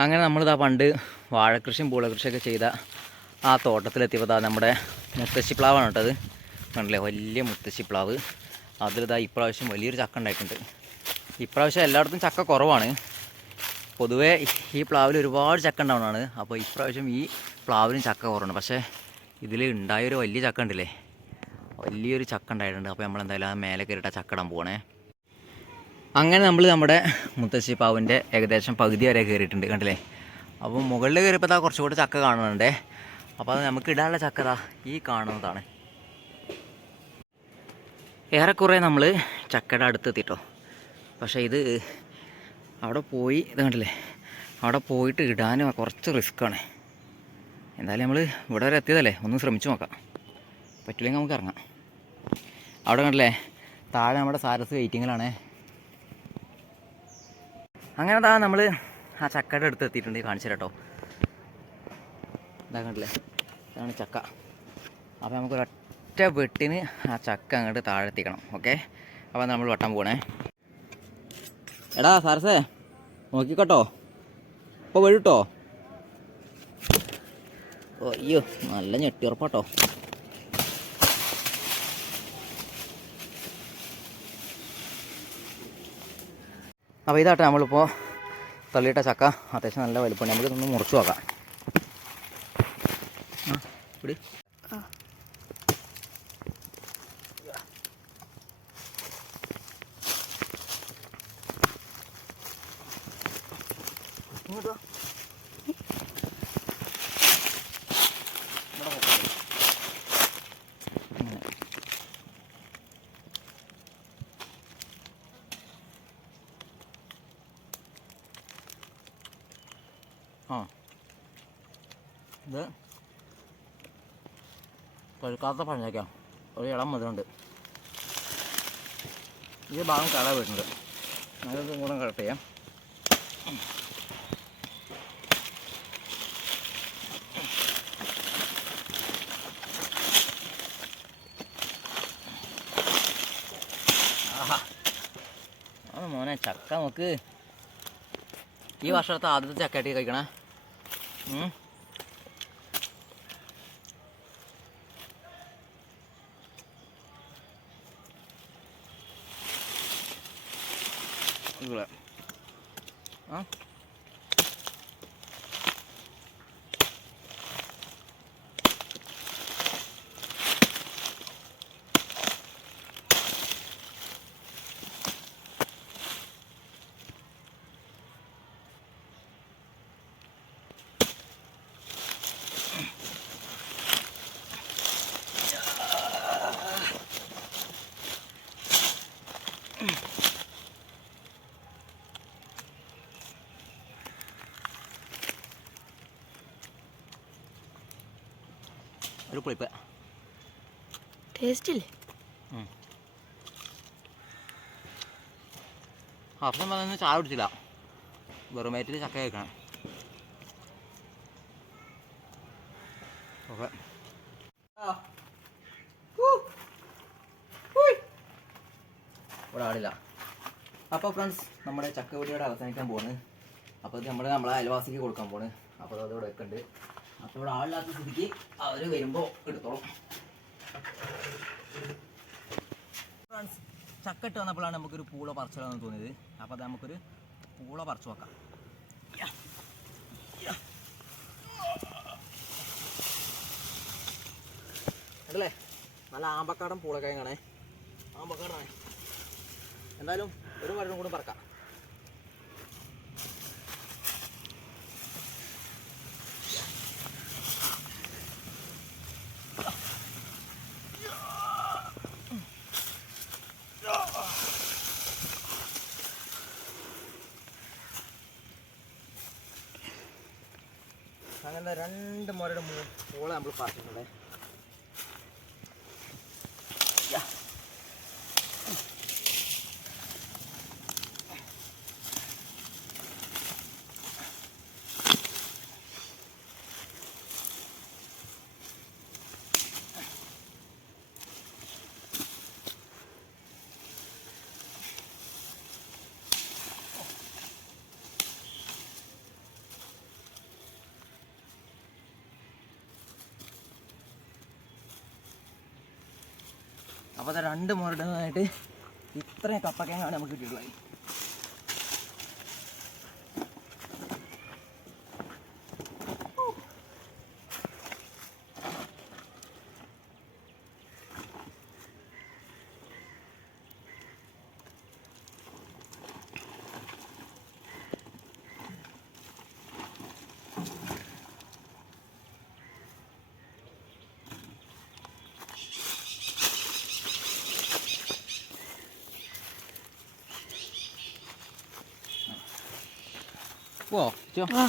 അങ്ങനെ നമ്മളിതാ പണ്ട് വാഴക്കൃഷിയും പൂളകൃഷിയൊക്കെ ചെയ്ത ആ തോട്ടത്തിലെത്തിയപ്പോൾ നമ്മുടെ മുത്തശ്ശി പ്ലാവാണ് കേട്ടത്. കണ്ടില്ലേ, വലിയ മുത്തശ്ശി പ്ലാവ്. അതിലിതാ ഇപ്രാവശ്യം വലിയൊരു ചക്ക ഉണ്ടായിട്ടുണ്ട്. ഇപ്രാവശ്യം എല്ലായിടത്തും ചക്ക കുറവാണ്. പൊതുവേ ഈ പ്ലാവിൽ ഒരുപാട് ചക്ക ഉണ്ടാവുന്നതാണ്. അപ്പോൾ ഇപ്രാവശ്യം ഈ പ്ലാവിനും ചക്ക കുറവാണ്. പക്ഷേ ഇതിൽ ഉണ്ടായൊരു വലിയ ചക്ക ഉണ്ടല്ലേ, വലിയൊരു ചക്ക ഉണ്ടായിട്ടുണ്ട്. അപ്പോൾ നമ്മളെന്തായാലും ആ മേലെ കയറിയിട്ട് ചക്ക ഇടാൻ പോകണേ. അങ്ങനെ നമ്മൾ നമ്മുടെ മുത്തശ്ശി പ്ലാവിൻ്റെ ഏകദേശം പകുതി വരെ കയറിയിട്ടുണ്ട്, കണ്ടില്ലേ. അപ്പോൾ മുകളിൽ കയറിയപ്പോൾ കുറച്ചുകൂടി ചക്ക കാണുന്നുണ്ടേ. അപ്പോൾ അത് നമുക്ക് ഇടാനുള്ള ചക്കത ഈ കാണുന്നതാണ്. ഏറെക്കുറെ നമ്മൾ ചക്കയുടെ അടുത്തെത്തിട്ടോ. പക്ഷേ ഇത് അവിടെ പോയി, ഇത് കണ്ടില്ലേ, അവിടെ പോയിട്ട് ഇടാൻ കുറച്ച് റിസ്ക്കാണ്. എന്തായാലും നമ്മൾ ഇവിടെ വരെ എത്തിയതല്ലേ, ഒന്ന് ശ്രമിച്ചു നോക്കാം. പറ്റില്ലെങ്കിൽ നമുക്ക് ഇറങ്ങാം. അവിടെ കണ്ടില്ലേ, താഴെ നമ്മുടെ സാരസ് വെയിറ്റിങ്ങിലാണ്. അങ്ങനെ നമ്മൾ ആ ചക്കയുടെ അടുത്ത് എത്തിയിട്ടുണ്ട്. കാണിച്ചു തരാം കേട്ടോ. ഇതാ കണ്ടില്ലേ, ഇതാണ് ചക്ക. അപ്പോൾ നമുക്കൊരൊറ്റ വെട്ടിന് ആ ചക്ക അങ്ങോട്ട് താഴെ എത്തിക്കണം. ഓക്കെ, അപ്പോൾ നമ്മൾ വെട്ടാൻ പോകണേ. എടാ സാരസേ, നോക്കിക്കോട്ടോ, ഇപ്പോൾ വീഴുട്ടോ. അയ്യോ, നല്ല ഞെട്ടിയുറപ്പാട്ടോ. അപ്പോൾ ഇതാട്ടെ നമ്മളിപ്പോൾ തള്ളിയിട്ട ചക്ക. അത്യാവശ്യം നല്ല വലുപ്പമുണ്ട്. നമുക്കിതൊന്ന് മുറിച്ച് നോക്കാം. ഇവിടെ ഇത് പഴുക്കാത്ത പഴഞ്ഞേക്കാം. ഒരു ഇളം മധുരമുണ്ട്. ഈ ഭാഗം കട വീട്ടുണ്ട്. ഞാനിത് കൂടെ കട്ട് ചെയ്യാം. ആഹാ, അത് മോനെ ചക്ക നോക്ക്. ഈ വർഷത്തെ ആദ്യത്തെ ചക്കയായിട്ട് കഴിക്കണേ. ഇവിടെ ആ ഒരു പുളിപ്പ് ടേസ്റ്റ് ഇല്ലേ? അപ്പം പറഞ്ഞ ചായ കുടിച്ചില്ല, വെറുമേറ്റിൽ ചക്ക കഴിക്കണം. ഓക്കെ, ഇവിടെ ആളില്ല. അപ്പോൾ ഫ്രണ്ട്സ്, നമ്മുടെ ചക്ക പൊടിയോടെ അവസാനിക്കാൻ പോണ്. അപ്പോൾ ഇത് നമ്മളെ അയൽവാസിക്ക് കൊടുക്കാൻ പോണ്. അപ്പോൾ അതോടെ വെക്കുന്നുണ്ട്. അപ്പോൾ ഇവിടെ ആളില്ലാത്ത സ്ഥിതിക്ക് അവർ വരുമ്പോൾ എടുത്തോളും. ഫ്രണ്ട്സ്, ചക്ക ഇട്ട് വന്നപ്പോഴാണ് നമുക്കൊരു പൂള പറിച്ചാലെന്ന് തോന്നിയത്. അപ്പോൾ അത് നമുക്കൊരു പൂള പറിച്ചു നോക്കാം. അതല്ലേ, നല്ല ആമ്പക്കാടൻ പൂളക്കായങ്ങാണേ. ആമ്പക്കാടാണ്. എന്തായാലും ഒരു മരണം കൂടെ പറക്കാം. അങ്ങനെ 2 മുരയുടെ പൂള നമ്മൾ പറിച്ചിട്ടുണ്ടേ. അപ്പോൾ അത് 2 മുരടുന്നതായിട്ട് ഇത്രയും കപ്പക്കേങ്ങാണ് നമുക്ക് കിട്ടിയിട്ടുള്ളത്. Wow, ആ